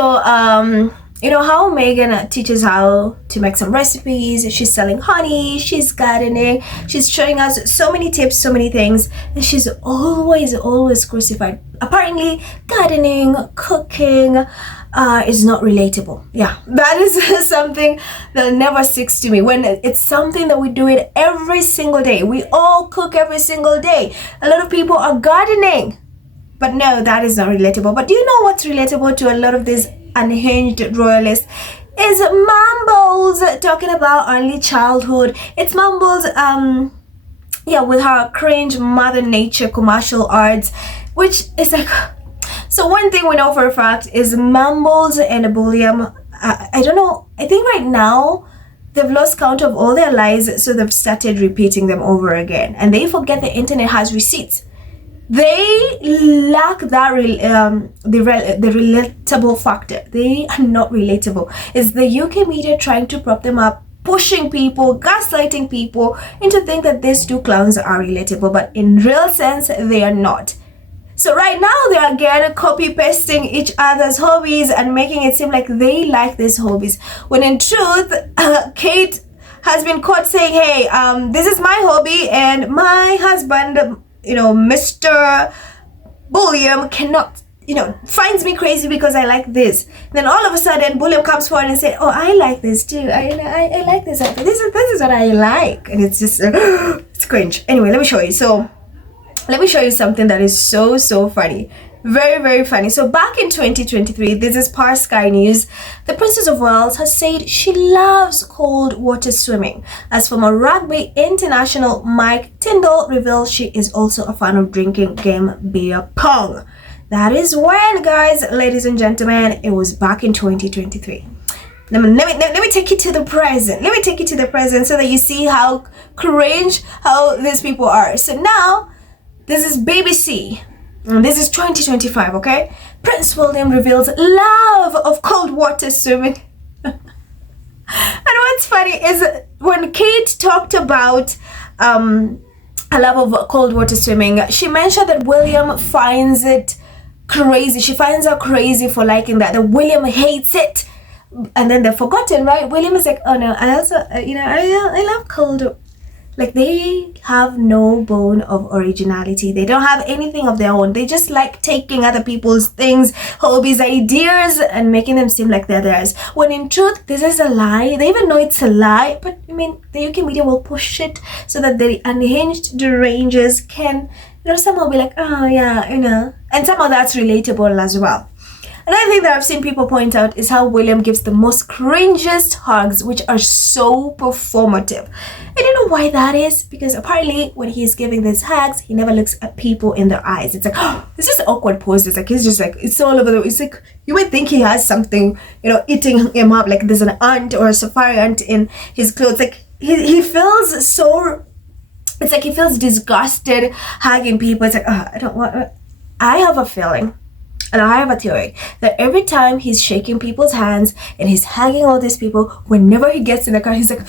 So you know how Megan teaches how to make some recipes. She's selling honey, she's gardening, she's showing us so many tips, so many things, and she's always crucified. Apparently gardening, cooking is not relatable. Yeah, that is something that never sticks to me. When it's something that we do it every single day, we all cook every single day. A lot of people are gardening, but no, that is not relatable. But do you know what's relatable to a lot of these unhinged royalists? Is Mumbles talking about early childhood. It's Mumbles yeah, with her cringe Mother Nature commercial arts, which is like, so one thing we know for a fact is Mumbles and William, I don't know, I think right now they've lost count of all their lies, so they've started repeating them over again, and they forget the internet has receipts. They lack that the relatable factor. They are not relatable. It's the UK media trying to prop them up, pushing people, gaslighting people into think that these two clowns are relatable, but in real sense they are not. So right now they are again copy pasting each other's hobbies and making it seem like they like these hobbies, when in truth Kate has been caught saying, hey, this is my hobby and my husband, you know, Mr. William cannot, you know, finds me crazy because I like this. Then all of a sudden William comes forward and said, oh, I like this too. I like this. This is what I like. And it's just it's cringe. Anyway, let me show you. So let me show you something that is so funny. Very funny. So back in 2023, this is Par Sky News. The Princess of Wales has said she loves cold water swimming. As former rugby international Mike Tyndall reveals she is also a fan of drinking game beer pong. That is when, guys, ladies and gentlemen, it was back in 2023. Let me take you to the present. Let me take you to the present so that you see how cringe how these people are. So now, this is BBC. And this is 2025, okay? Prince William reveals love of cold water swimming. And what's funny is when Kate talked about a love of cold water swimming, she mentioned that William finds it crazy. She finds her crazy for liking that. That William hates it. And then they've forgotten, right? William is like, oh no, I also, you know, I love cold. Like, they have no bone of originality. They don't have anything of their own. They just like taking other people's things, hobbies, ideas, and making them seem like they're theirs. When in truth, this is a lie. They even know it's a lie. But, I mean, the UK media will push it so that the unhinged derangers can, you know, somehow be like, oh, yeah, you know. And somehow that's relatable as well. Another thing that I've seen people point out is how William gives the most cringiest hugs, which are so performative. I don't know why that is, because apparently when he's giving these hugs, he never looks at people in their eyes. It's like, oh, it's just awkward pose. It's like, he's just like, it's all over the, it's like, you might think he has something, you know, eating him up, like there's an ant or a safari ant in his clothes. Like, he feels so, it's like he feels disgusted hugging people. It's like, oh, I don't want, I have a feeling, and I have a theory, that every time he's shaking people's hands and he's hugging all these people, whenever he gets in the car, he's like,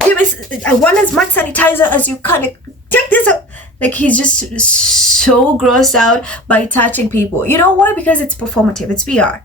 give me, I want as much sanitizer as you can. Like, take this up. Like, he's just so grossed out by touching people. You know why? Because it's performative. It's PR.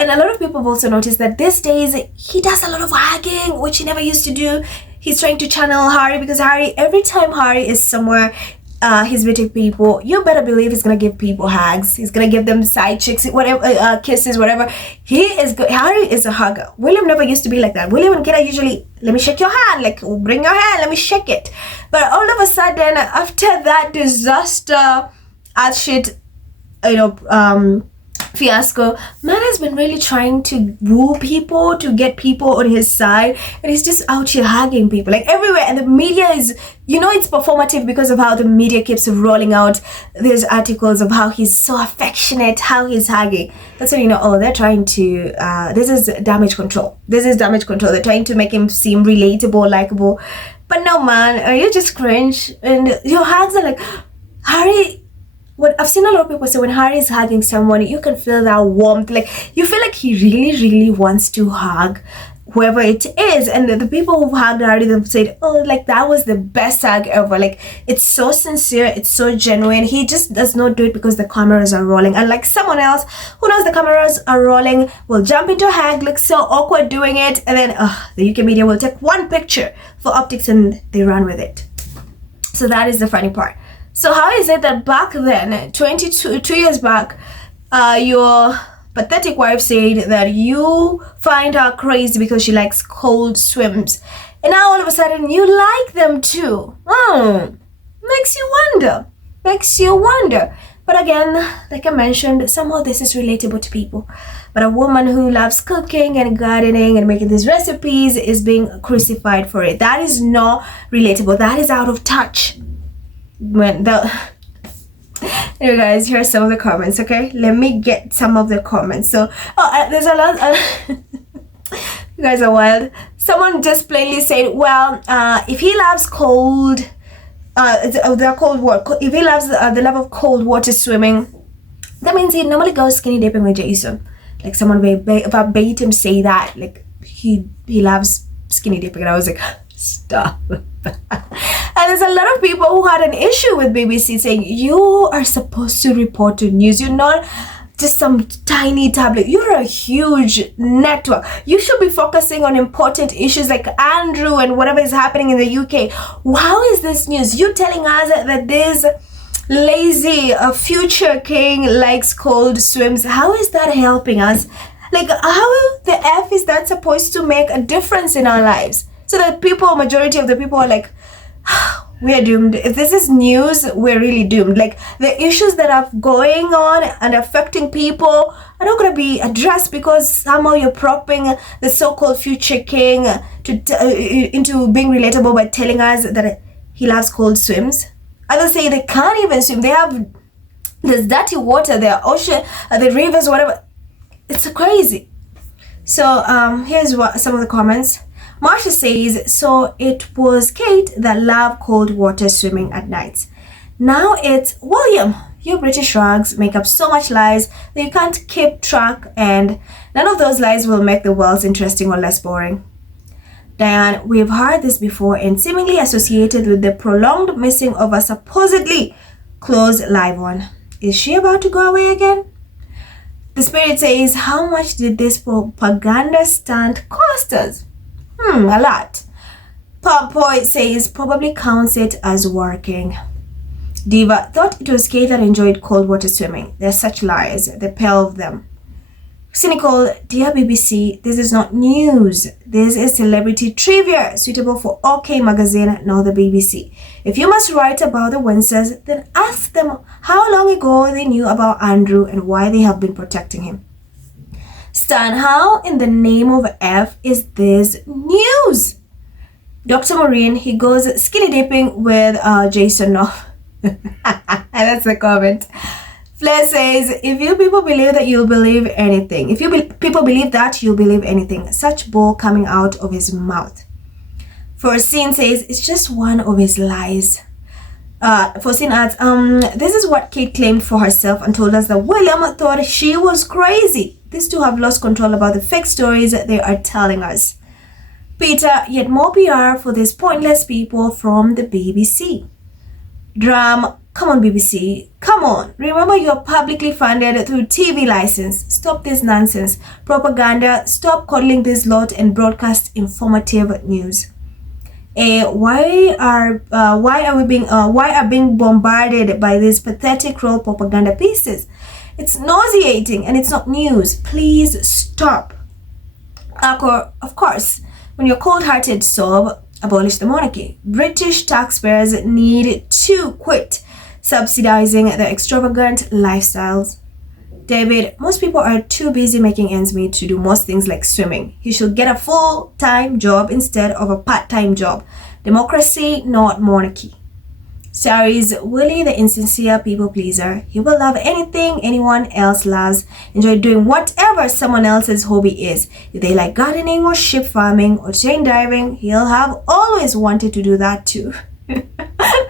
And a lot of people have also noticed that these days he does a lot of hugging, which he never used to do. He's trying to channel Harry, because Harry, every time Harry is somewhere, he's meeting people, you better believe he's gonna give people hugs. He's gonna give them side chicks, whatever, kisses, whatever. He is good. Harry is a hugger. William never used to be like that. William and Kate are usually, let me shake your hand, like, bring your hand, let me shake it. But all of a sudden, after that disaster, as shit, you know, fiasco, man has been really trying to woo people, to get people on his side, and he's just out here hugging people like everywhere. And the media is, you know, it's performative because of how the media keeps rolling out these articles of how he's so affectionate, how he's hugging. That's when you know, oh, they're trying to this is damage control. This is damage control. They're trying to make him seem relatable, likable. But no, man, you just cringe, and your hugs are like, Harry, what I've seen a lot of people say, when Harry is hugging someone, you can feel that warmth. Like, you feel like he really, really wants to hug whoever it is. And the people who've hugged Harry, they've said, oh, like, that was the best hug ever. Like, it's so sincere, it's so genuine. He just does not do it because the cameras are rolling. And like someone else who knows the cameras are rolling will jump into a hug, look so awkward doing it, and then the UK media will take one picture for optics and they run with it. So that is the funny part. So how is it that back then, 2 years back, your pathetic wife said that you find her crazy because she likes cold swims, and now all of a sudden you like them too? Makes you wonder. But again, like I mentioned, somehow this is relatable to people. But a woman who loves cooking and gardening and making these recipes is being crucified for it. That is not relatable. That is out of touch. Anyway, guys, here are some of the comments. Okay, let me get some of the comments. So there's a lot you guys are wild. Someone just plainly said, well, if he loves cold water, if he loves the love of cold water swimming, that means he normally goes skinny dipping with Jason. Like, someone verbatim say that, like, he loves skinny dipping, and I was like, stop. And there's a lot of people who had an issue with BBC saying, you are supposed to report to news. You're not just some tiny tablet. You're a huge network. You should be focusing on important issues like Andrew and whatever is happening in the UK. How is this news? You telling us that this lazy future king likes cold swims. How is that helping us? Like, how the F is that supposed to make a difference in our lives? So that majority of the people are like, we are doomed. If this is news, we're really doomed. Like, the issues that are going on and affecting people are not going to be addressed because somehow you're propping the so-called future king into being relatable by telling us that he loves cold swims. Others say they can't even swim. There's dirty water, the ocean, the rivers, whatever. It's crazy. So here's some of the comments. Marsha says, so it was Kate that loved cold water swimming at nights. Now it's William. You British rags make up so much lies that you can't keep track, and none of those lies will make the world interesting or less boring. Diane, we've heard this before and seemingly associated with the prolonged missing of a supposedly close live one. Is she about to go away again? The Spirit says, how much did this propaganda stunt cost us? A lot. Pop Boy says, probably counts it as working. Diva, thought it was Kate that enjoyed cold water swimming. They're such lies, the pair of them. Cynical, dear BBC, this is not news. This is celebrity trivia suitable for OK Magazine, not the BBC. If you must write about the Windsors, then ask them how long ago they knew about Andrew and why they have been protecting him. Stan, how in the name of F is this news? Dr. Maureen, he goes skinny dipping with Jason. No. That's the comment. Flair says, if you people believe that, you'll believe anything. If people believe that, you'll believe anything. Such bull coming out of his mouth. Forseen says, it's just one of his lies. Forseen adds, this is what Kate claimed for herself and told us that William thought she was crazy. These two have lost control about the fake stories they are telling us. Peter, yet more PR for these pointless people from the BBC. Dram, come on BBC, come on. Remember, you're publicly funded through TV license. Stop this nonsense. Propaganda, stop coddling this lot and broadcast informative news. Why are being bombarded by these pathetic raw propaganda pieces? It's nauseating and it's not news. Please stop. Of course, when you're cold-hearted, sob, abolish the monarchy. British taxpayers need to quit subsidizing the extravagant lifestyles. David, most people are too busy making ends meet to do most things like swimming. He should get a full-time job instead of a part-time job. Democracy, not monarchy. Saris, Willie the insincere people pleaser. He will love anything anyone else loves, enjoy doing whatever someone else's hobby is. If they like gardening or sheep farming or chain diving, he'll have always wanted to do that too.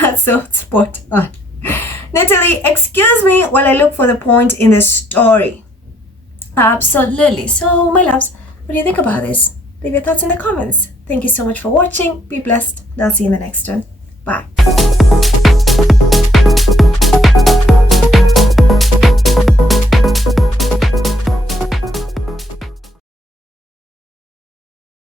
That's so spot on. Natalie, excuse me while I look for the point in the story. Absolutely. So, my loves, what do you think about this? Leave your thoughts in the comments. Thank you so much for watching. Be blessed. And I'll see you in the next one. Bye.